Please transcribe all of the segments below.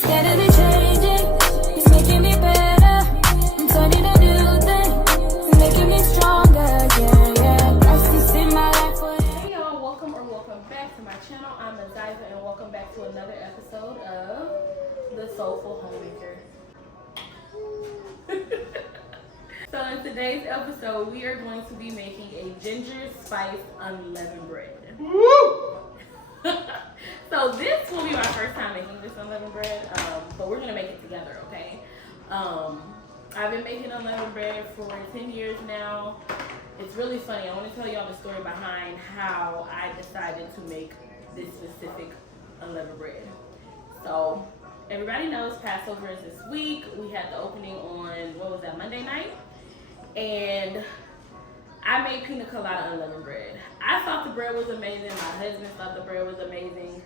steadily changing. It's making me better. I'm turning a new thing. It's making me stronger. Yeah. Christ is in my life. Hey y'all, welcome back to my channel. I'm Aydeeknowsmodesty and welcome back to another episode of The Soulful Homemaker. So in today's episode, we are going to be making a ginger spice unleavened bread. Woo! So this will be my first time making this unleavened bread, but we're gonna make it together, okay? I've been making unleavened bread for 10 years now. It's really funny. I want to tell y'all the story behind how I decided to make this specific unleavened bread. So everybody knows Passover is this week. We had the opening on, what was that, Monday night? And I made pina colada unleavened bread. I thought the bread was amazing. My husband thought the bread was amazing.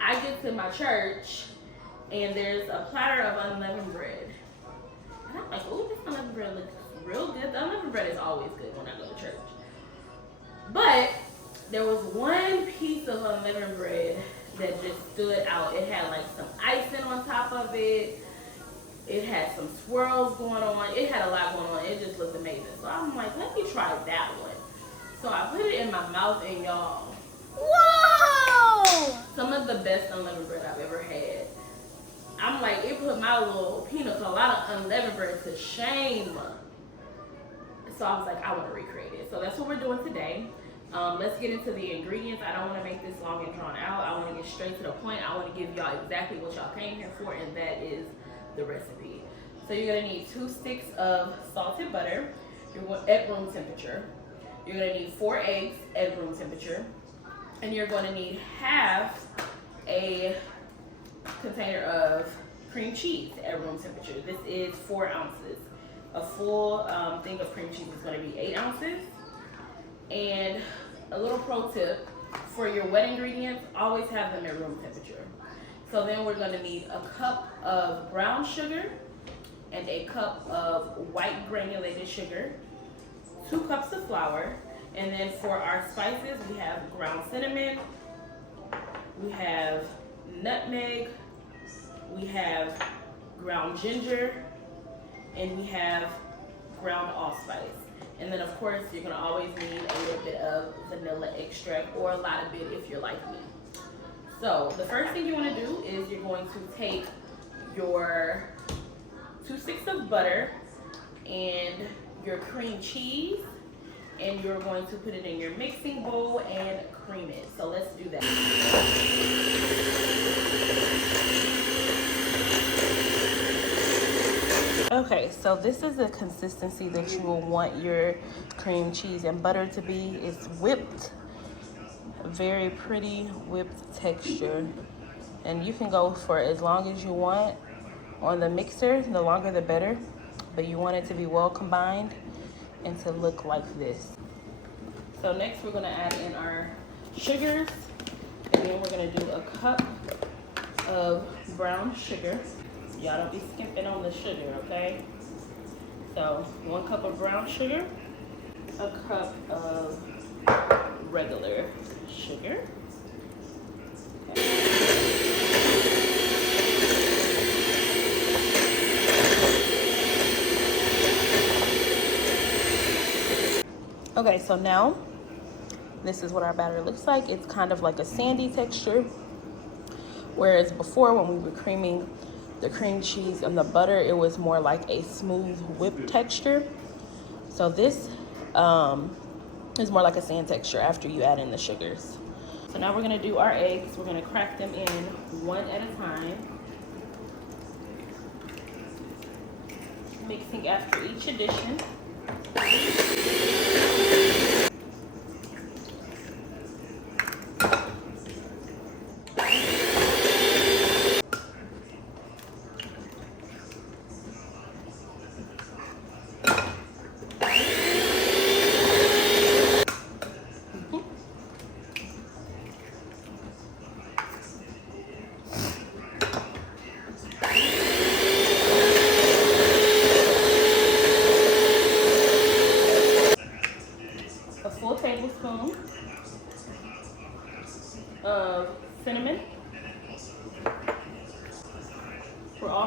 I get to my church and there's a platter of unleavened bread. And I'm like, oh, this unleavened bread looks real good. The unleavened bread is always good when I go to church. But there was one piece of unleavened bread that just stood out. It had like some icing on top of it. It had some swirls going on. It had a lot going on. It just looked amazing. So I'm like, let me try that one. So I put it in my mouth and y'all, whoa! Some of the best unleavened bread I've ever had. I'm like, it put my little pina colada unleavened bread to shame. So I was like, I want to recreate it. So that's what we're doing today. Let's get into the ingredients. I don't want to make this long and drawn out. I want to get straight to the point. I want to give y'all exactly what y'all came here for, and that is the recipe. So you're going to need 2 sticks of salted butter at room temperature. You're going to need 4 eggs at room temperature. And you're going to need half a container of cream cheese at room temperature. This is 4 ounces. A full thing of cream cheese is going to be 8 ounces. And a little pro tip, for your wet ingredients, always have them at room temperature. So then we're going to need a cup of brown sugar and a cup of white granulated sugar, 2 cups of flour, and then for our spices, we have ground cinnamon, we have nutmeg, we have ground ginger, and we have ground allspice. And then of course, you're gonna always need a little bit of vanilla extract, or a lot of it if you're like me. So the first thing you wanna do is you're going to take your 2 sticks of butter and your cream cheese, and you're going to put it in your mixing bowl and cream it. So let's do that. Okay, so this is the consistency that you will want your cream cheese and butter to be. It's whipped, very pretty whipped texture. And you can go for as long as you want on the mixer, the longer the better. But you want it to be well combined and to look like this. So next we're gonna add in our sugars. And then we're gonna do a cup of brown sugar. Y'all don't be skimping on the sugar, okay? So 1 cup of brown sugar, a cup of regular sugar. Okay, so now this is what our batter looks like. It's kind of like a sandy texture, whereas before when we were creaming the cream cheese and the butter, it was more like a smooth whipped texture. So this is more like a sand texture after you add in the sugars. So now we're gonna do our eggs. We're gonna crack them in 1 at a time, mixing after each addition.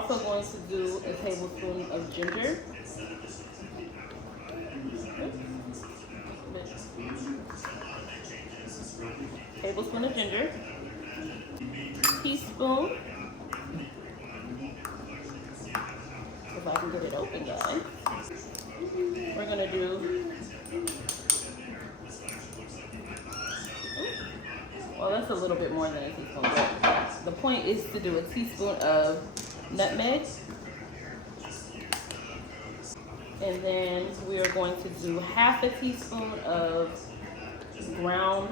also going to do a tablespoon of ginger. Tablespoon of ginger. Teaspoon. If I can get it open, guys. We're gonna do. Well, that's a little bit more than a teaspoon, but the point is to do a teaspoon of nutmeg. And then we are going to do half a teaspoon of ground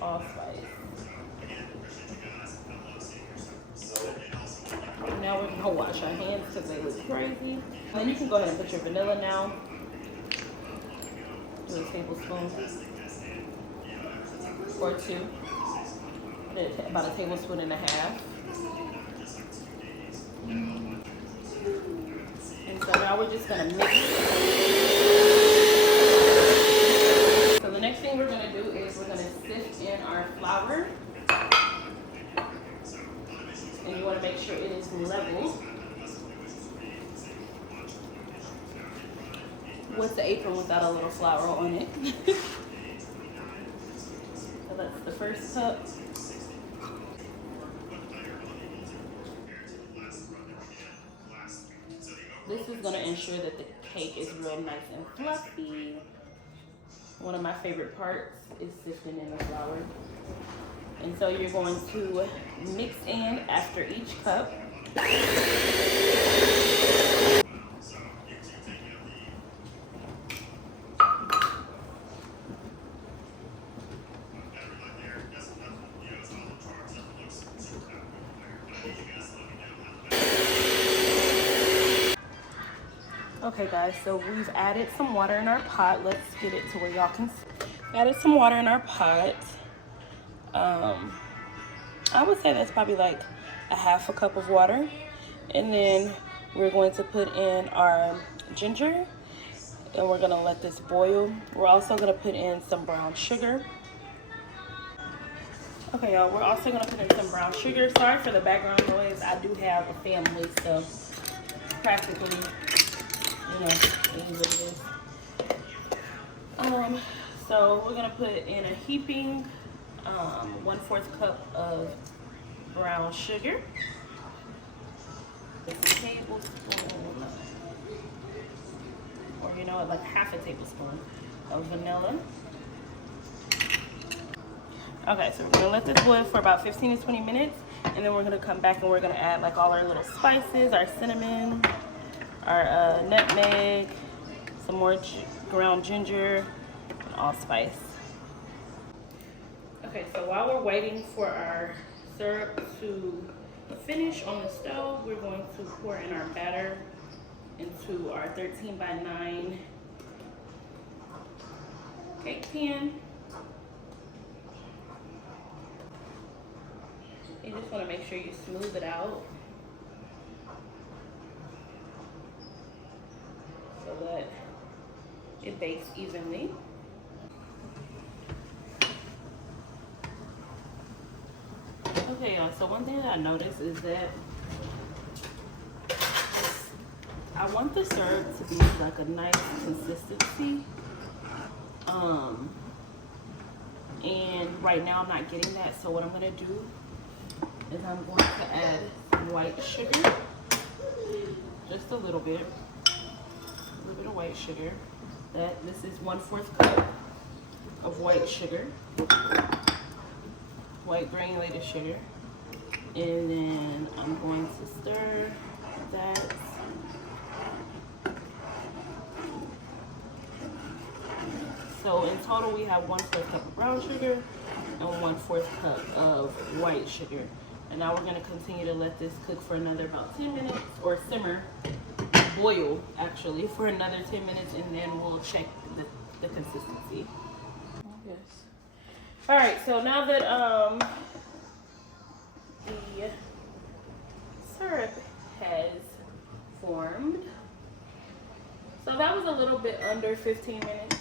allspice. Now we're gonna wash our hands because they look crazy. And then you can go ahead and put your vanilla now. Do a tablespoon or two. About a tablespoon and a half. And so now we're just gonna mix. So the next thing we're gonna do is we're gonna sift in our flour. And you wanna make sure it is level. What's the apron without a little flour on it? So that's the first cup. This is going to ensure that the cake is real nice and fluffy. One of my favorite parts is sifting in the flour. And so you're going to mix in after each cup. Okay guys, so we've added some water in our pot. Let's get it to where y'all can see. Added some water in our pot. I would say that's probably like a half a cup of water. And then we're going to put in our ginger and we're gonna let this boil. We're also gonna put in some brown sugar. Okay y'all, we're also gonna put in some brown sugar. Sorry for the background noise. I do have a family, so practically, you know, it is what it is. So we're gonna put in a heaping 1/4 cup of brown sugar. A tablespoon, or you know, like half a tablespoon of vanilla. Okay, so we're gonna let this boil for about 15 to 20 minutes, and then we're gonna come back and we're gonna add like all our little spices, our cinnamon, our nutmeg, some more ground ginger, and allspice. Okay, so while we're waiting for our syrup to finish on the stove, we're going to pour in our batter into our 13 by 9 cake pan. You just want to make sure you smooth it out so that it bakes evenly. Okay, y'all, so one thing that I noticed is that I want the syrup to be like a nice consistency. And right now I'm not getting that, so what I'm gonna do is I'm going to add some white sugar, just a little bit of white sugar. This is 1/4 cup of white sugar, white granulated sugar, and then I'm going to stir that. So in total we have 1/4 cup of brown sugar and 1/4 cup of white sugar. And now we're going to continue to let this cook for another about 10 minutes, or boil actually, for another 10 minutes, and then we'll check the consistency. Yes. All right, so now that the syrup has formed, so that was a little bit under 15 minutes,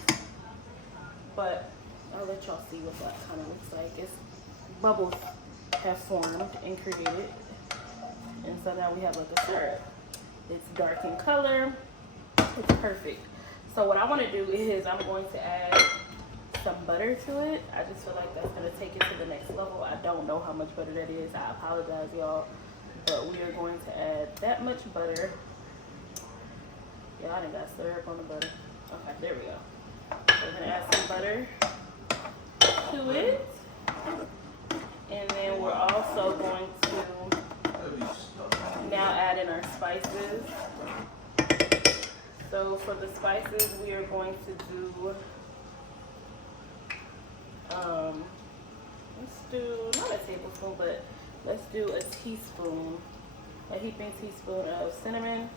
but I'll let y'all see what that kind of looks like. It's bubbles have formed and created. And so now we have like a syrup. It's dark in color. It's perfect. So what I want to do is I'm going to add some butter to it. I just feel like that's going to take it to the next level. I don't know how much butter that is. I apologize, y'all. But we are going to add that much butter. Yeah, I done got syrup on the butter. Okay, there we go. We're going to add some butter to it. And then we're also going to now add in our spices. So for the spices, we are going to do, let's do, not a tablespoon, but let's do a teaspoon, a heaping teaspoon of cinnamon.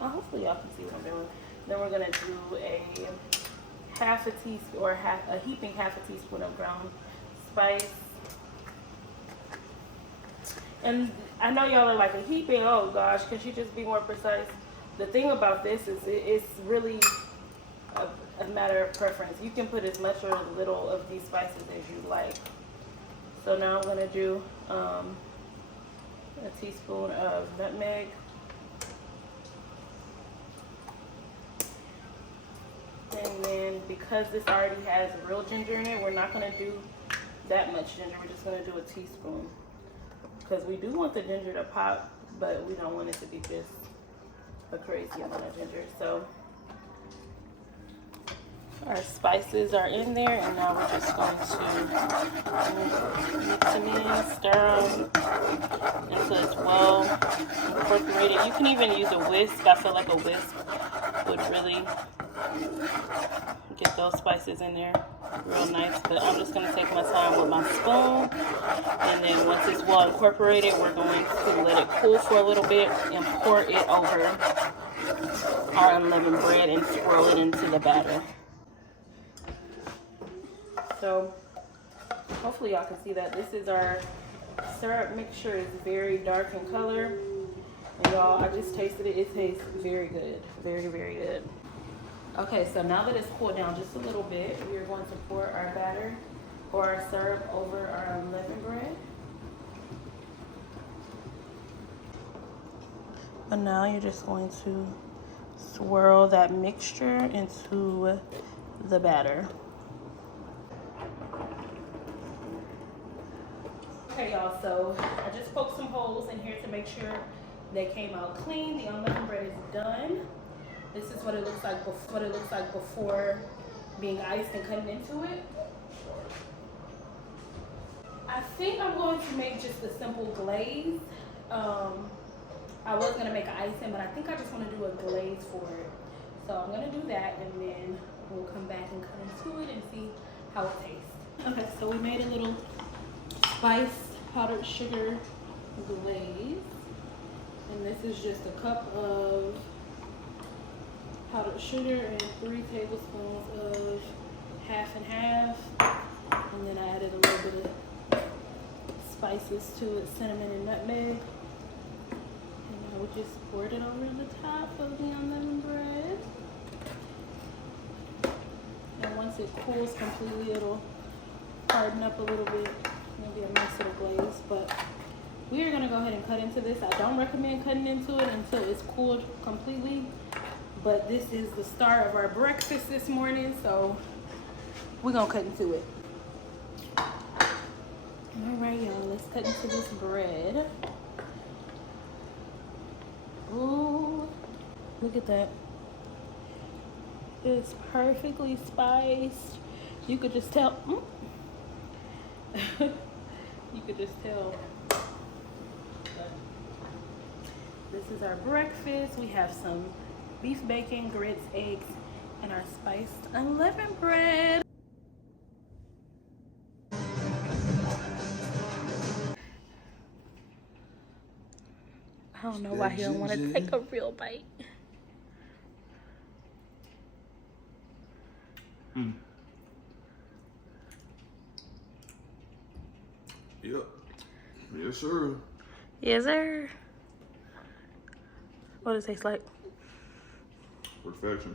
Hopefully y'all can see what I'm doing. Then we're gonna do a half a teaspoon, or a heaping half a teaspoon of ground spice. And I know y'all are like, a heaping, oh gosh, could you just be more precise? The thing about this is it's really a matter of preference. You can put as much or as little of these spices as you like. So now I'm gonna do a teaspoon of nutmeg. And then because this already has real ginger in it, we're not gonna do that much ginger. We're just gonna do a teaspoon. Because we do want the ginger to pop, but we don't want it to be just a crazy amount of ginger. So our spices are in there, and now we're just going to mix them in, stir them until it's well incorporated. You can even use a whisk. I feel like a whisk would really get those spices in there real nice. But I'm just going to take my time with my spoon, and then once it's well incorporated, we're going to let it cool for a little bit and pour it over our unleavened bread and swirl it into the batter. So hopefully y'all can see that this is our syrup mixture. Is very dark in color, and y'all, I just tasted it. It tastes very good, very, very good. Okay, so now that it's cooled down just a little bit, we are going to pour our batter or our syrup over our unleavened bread. And now you're just going to swirl that mixture into the batter. Okay, y'all, so I just poked some holes in here to make sure they came out clean. The unleavened bread is done. This is what it looks like before being iced and cutting into it. I think I'm going to make just a simple glaze. I was gonna make an icing, but I think I just want to do a glaze for it. So I'm gonna do that, and then we'll come back and cut into it and see how it tastes. Okay, so we made a little spice powdered sugar glaze, and this is just a cup of powdered sugar and 3 tablespoons of half and half, and then I added a little bit of spices to it, cinnamon and nutmeg, and I would just pour it over the top of the unleavened bread. And once it cools completely, it'll harden up a little bit. It'll be a nice little glaze. But we are gonna go ahead and cut into this. I don't recommend cutting into it until it's cooled completely. But this is the start of our breakfast this morning, so we're gonna cut into it. All right, y'all, let's cut into this bread. Ooh, look at that. It's perfectly spiced. You could just tell. You could just tell. This is our breakfast. We have some beef bacon, grits, eggs, and our spiced unleavened bread. I don't know why he don't want to take a real bite. Yep. Yes, sir. Yes, sir. What does it taste like? Perfection.